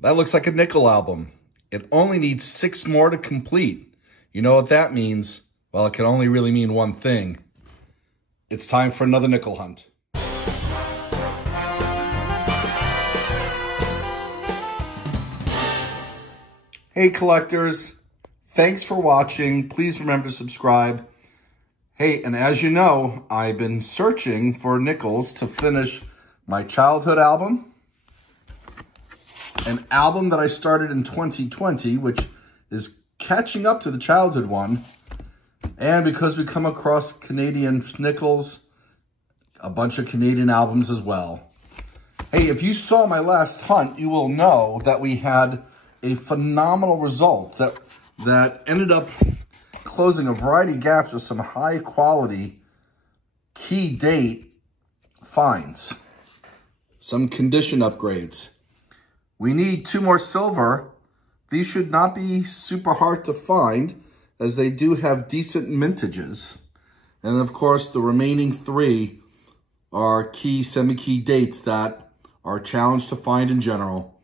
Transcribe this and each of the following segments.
That looks like a nickel album. It only needs 6 more to complete. You know what that means? Well, it can only really mean one thing. It's time for another nickel hunt. Hey collectors, thanks for watching. Please remember to subscribe. Hey, and as you know, I've been searching for nickels to finish my childhood album, an album that I started in 2020, which is catching up to the childhood one. And because we come across Canadian nickels, a bunch of Canadian albums as well. Hey, if you saw my last hunt, you will know that we had a phenomenal result that ended up closing a variety of gaps with some high quality key date finds. Some condition upgrades. We need 2 more silver. These should not be super hard to find as they do have decent mintages. And of course, the remaining 3 are key, semi-key dates that are a challenge to find in general.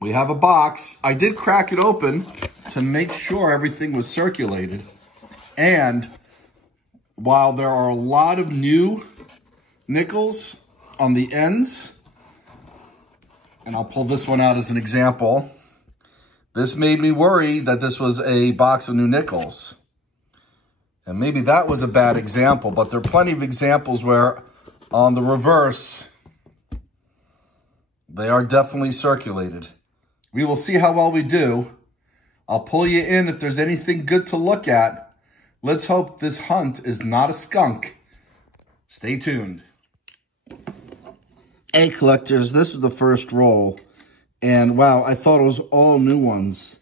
We have a box. I did crack it open to make sure everything was circulated. And while there are a lot of new nickels on the ends, and I'll pull this one out as an example, this made me worry that this was a box of new nickels. And maybe that was a bad example, but there are plenty of examples where on the reverse, they are definitely circulated. We will see how well we do. I'll pull you in if there's anything good to look at. Let's hope this hunt is not a skunk. Stay tuned. Hey collectors, this is the first roll. And wow, I thought it was all new ones.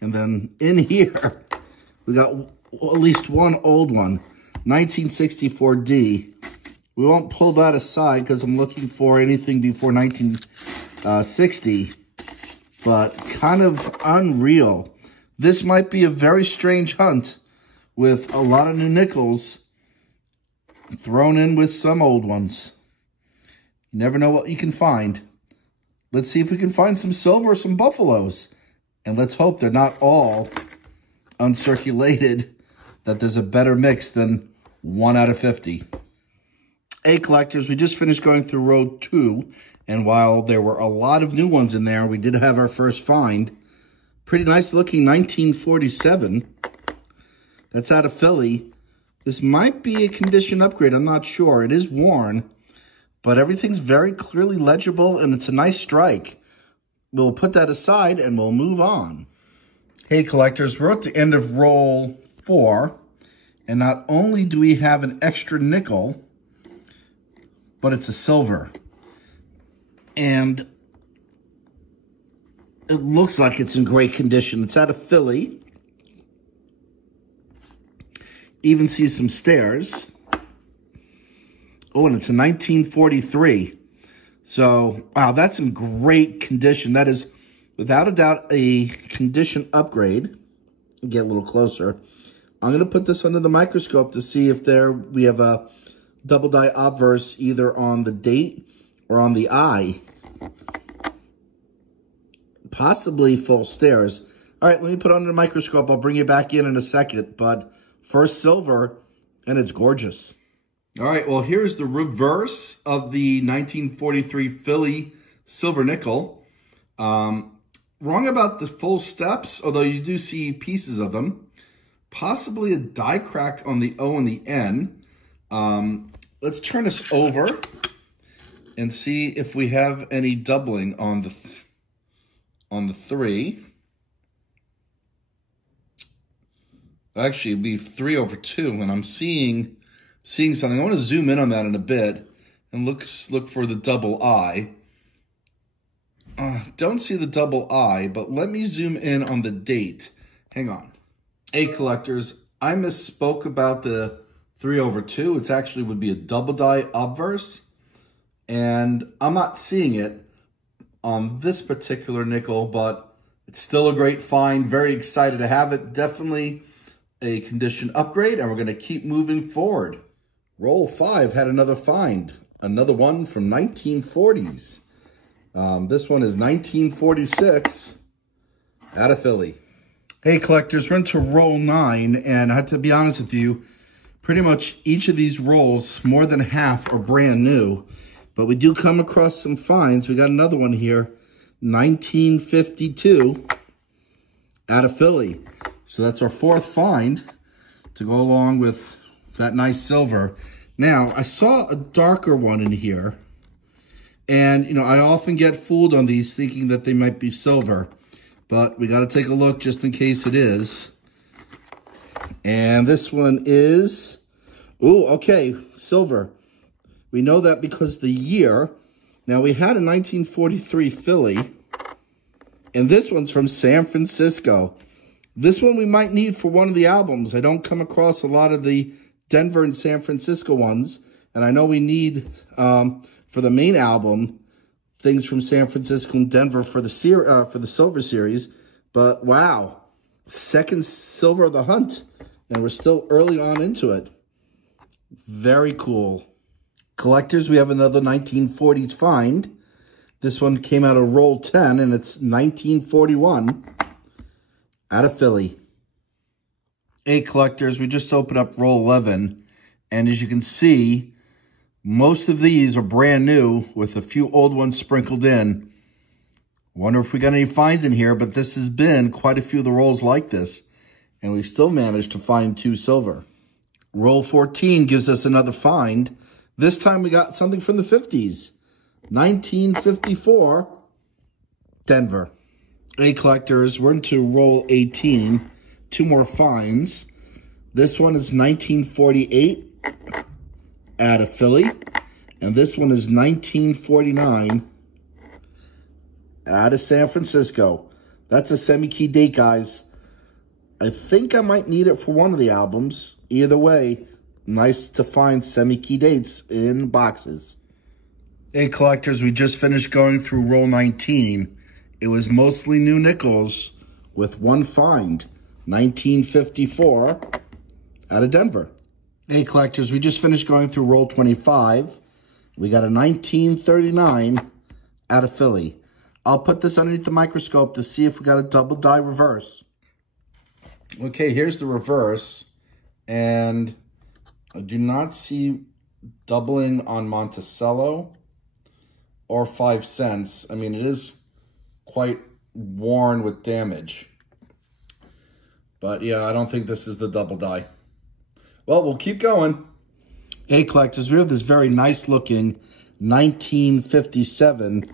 And then in here, we got at least one old one, 1964D. We won't pull that aside because I'm looking for anything before 1960. But kind of unreal. This might be a very strange hunt with a lot of new nickels thrown in with some old ones. You never know what you can find. Let's see if we can find some silver or some buffaloes. And let's hope they're not all uncirculated, that there's a better mix than 1 out of 50. Hey collectors, we just finished going through row 2. And while there were a lot of new ones in there, we did have our first find. Pretty nice looking 1947. That's out of Philly. This might be a condition upgrade. I'm not sure. It is worn, but everything's very clearly legible and it's a nice strike. We'll put that aside and we'll move on. Hey collectors, we're at the end of roll 4. And not only do we have an extra nickel, but it's a silver. And it looks like it's in great condition. It's out of Philly. Even see some stairs. Oh, and it's a 1943. So, wow, that's in great condition. That is, without a doubt, a condition upgrade. Get a little closer. I'm going to put this under the microscope to see if we have a double die obverse either on the date or on the eye. Possibly full stairs. All right, let me put it under the microscope. I'll bring you back in a second. But first silver, and it's gorgeous. All right, well, here's the reverse of the 1943 Philly silver nickel. Wrong about the full steps, although you do see pieces of them. Possibly a die crack on the O and the N. Let's turn this over and see if we have any doubling on the 3. Actually, it'd be 3 over 2, and I'm seeing something. I want to zoom in on that in a bit and look for the double I. Don't see the double I, but let me zoom in on the date. Hang on. Hey, collectors, I misspoke about the 3 over 2. It actually would be a double die obverse. And I'm not seeing it on this particular nickel, but it's still a great find. Very excited to have it. Definitely a condition upgrade, and we're going to keep moving forward. Roll 5 had another find. Another one from 1940s. This one is 1946 out of Philly. Hey, collectors, we're into roll 9, and I have to be honest with you, pretty much each of these rolls, more than half, are brand new. But we do come across some finds. We got another one here, 1952 out of Philly. So that's our 4th find to go along with that nice silver. Now, I saw a darker one in here. And, you know, I often get fooled on these thinking that they might be silver. But we got to take a look just in case it is. And this one is, ooh, okay, silver. We know that because the year. Now, we had a 1943 Philly. And this one's from San Francisco. This one we might need for one of the albums. I don't come across a lot of the Denver and San Francisco ones. And I know we need, for the main album, things from San Francisco and Denver for the silver series. But wow, 2nd silver of the hunt. And we're still early on into it. Very cool. Collectors, we have another 1940s find. This one came out of roll 10, and it's 1941 out of Philly. Hey, collectors, we just opened up roll 11. And as you can see, most of these are brand new with a few old ones sprinkled in. Wonder if we got any finds in here, but this has been quite a few of the rolls like this. And we still managed to find 2 silver. Roll 14 gives us another find. This time we got something from the 50s. 1954, Denver. Hey, collectors, we're into roll 18. 2 more finds. This one is 1948 out of Philly. And this one is 1949 out of San Francisco. That's a semi-key date, guys. I think I might need it for one of the albums. Either way, nice to find semi-key dates in boxes. Hey, collectors, we just finished going through roll 19. It was mostly new nickels with 1 find, 1954 out of Denver. Hey, collectors, we just finished going through roll 25. We got a 1939 out of Philly. I'll put this underneath the microscope to see if we got a double die reverse. Okay, here's the reverse. And I do not see doubling on Monticello or 5 cents. I mean, it is quite worn with damage. But yeah, I don't think this is the double die. Well, we'll keep going. Hey, collectors, we have this very nice looking 1957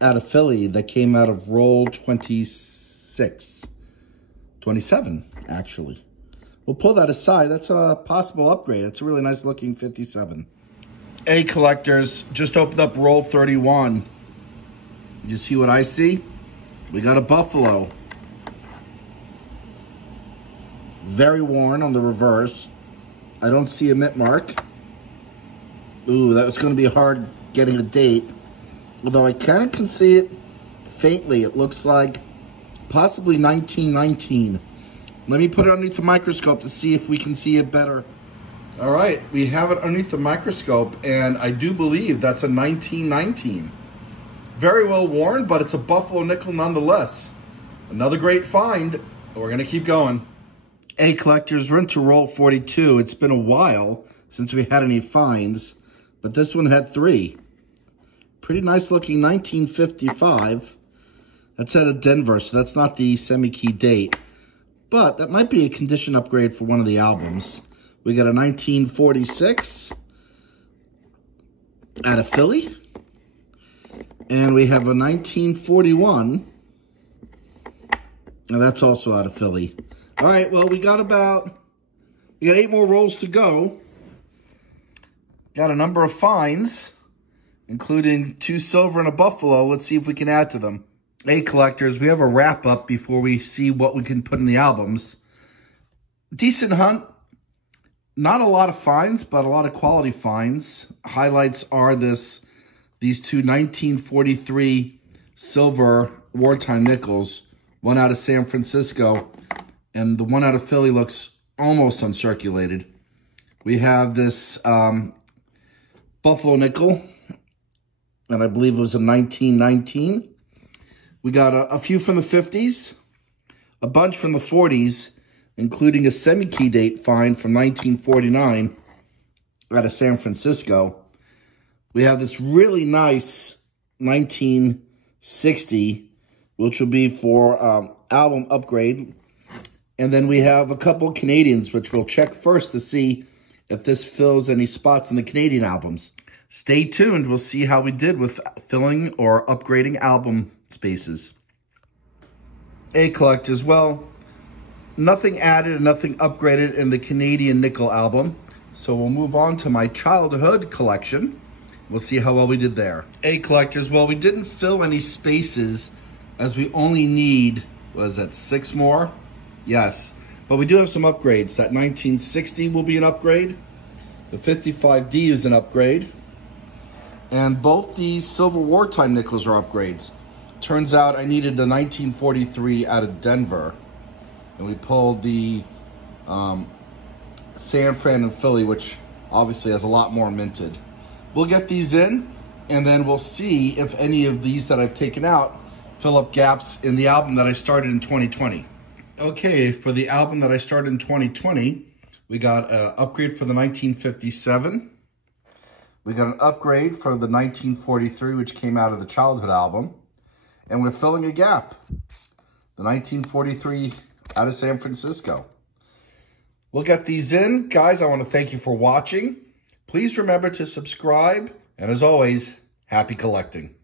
out of Philly that came out of roll 27, actually. We'll pull that aside. That's a possible upgrade. It's a really nice looking 57. Hey, collectors, just opened up roll 31. You see what I see? We got a buffalo. Very worn on the reverse. I don't see a mint mark. Ooh, that was going to be hard getting a date. Although I kind of can see it faintly. It looks like possibly 1919. Let me put it underneath the microscope to see if we can see it better. All right, we have it underneath the microscope, and I do believe that's a 1919. Very well worn, but it's a buffalo nickel nonetheless. Another great find. We're going to keep going. Hey, collectors, we're into roll 42. It's been a while since we had any finds, but this one had 3. Pretty nice looking 1955. That's out of Denver, so that's not the semi-key date. But that might be a condition upgrade for one of the albums. We got a 1946 out of Philly. And we have a 1941. And that's also out of Philly. All right, well, we got 8 more rolls to go. Got a number of finds, including 2 silver and a buffalo. Let's see if we can add to them. Hey, collectors, we have a wrap-up before we see what we can put in the albums. Decent hunt. Not a lot of finds, but a lot of quality finds. Highlights are these 2 1943 silver wartime nickels. One out of San Francisco, and the one out of Philly looks almost uncirculated. We have this buffalo nickel and I believe it was in 1919. We got a few from the 50s, a bunch from the 40s, including a semi-key date find from 1949 out of San Francisco. We have this really nice 1960, which will be for album upgrade. And then we have a couple Canadians, which we'll check first to see if this fills any spots in the Canadian albums. Stay tuned. We'll see how we did with filling or upgrading album spaces. A collectors, well, nothing added and nothing upgraded in the Canadian nickel album. So we'll move on to my childhood collection. We'll see how well we did there. A collectors, well, we didn't fill any spaces as we only need, was that 6 more? Yes, but we do have some upgrades. That 1960 will be an upgrade. The 55D is an upgrade. And both these Silver Wartime nickels are upgrades. Turns out I needed the 1943 out of Denver. And we pulled the San Fran and Philly, which obviously has a lot more minted. We'll get these in, and then we'll see if any of these that I've taken out fill up gaps in the album that I started in 2020. Okay, for the album that I started in 2020, we got an upgrade for the 1957. We got an upgrade for the 1943, which came out of the childhood album. And we're filling a gap. The 1943 out of San Francisco. We'll get these in. Guys, I want to thank you for watching. Please remember to subscribe. And as always, happy collecting.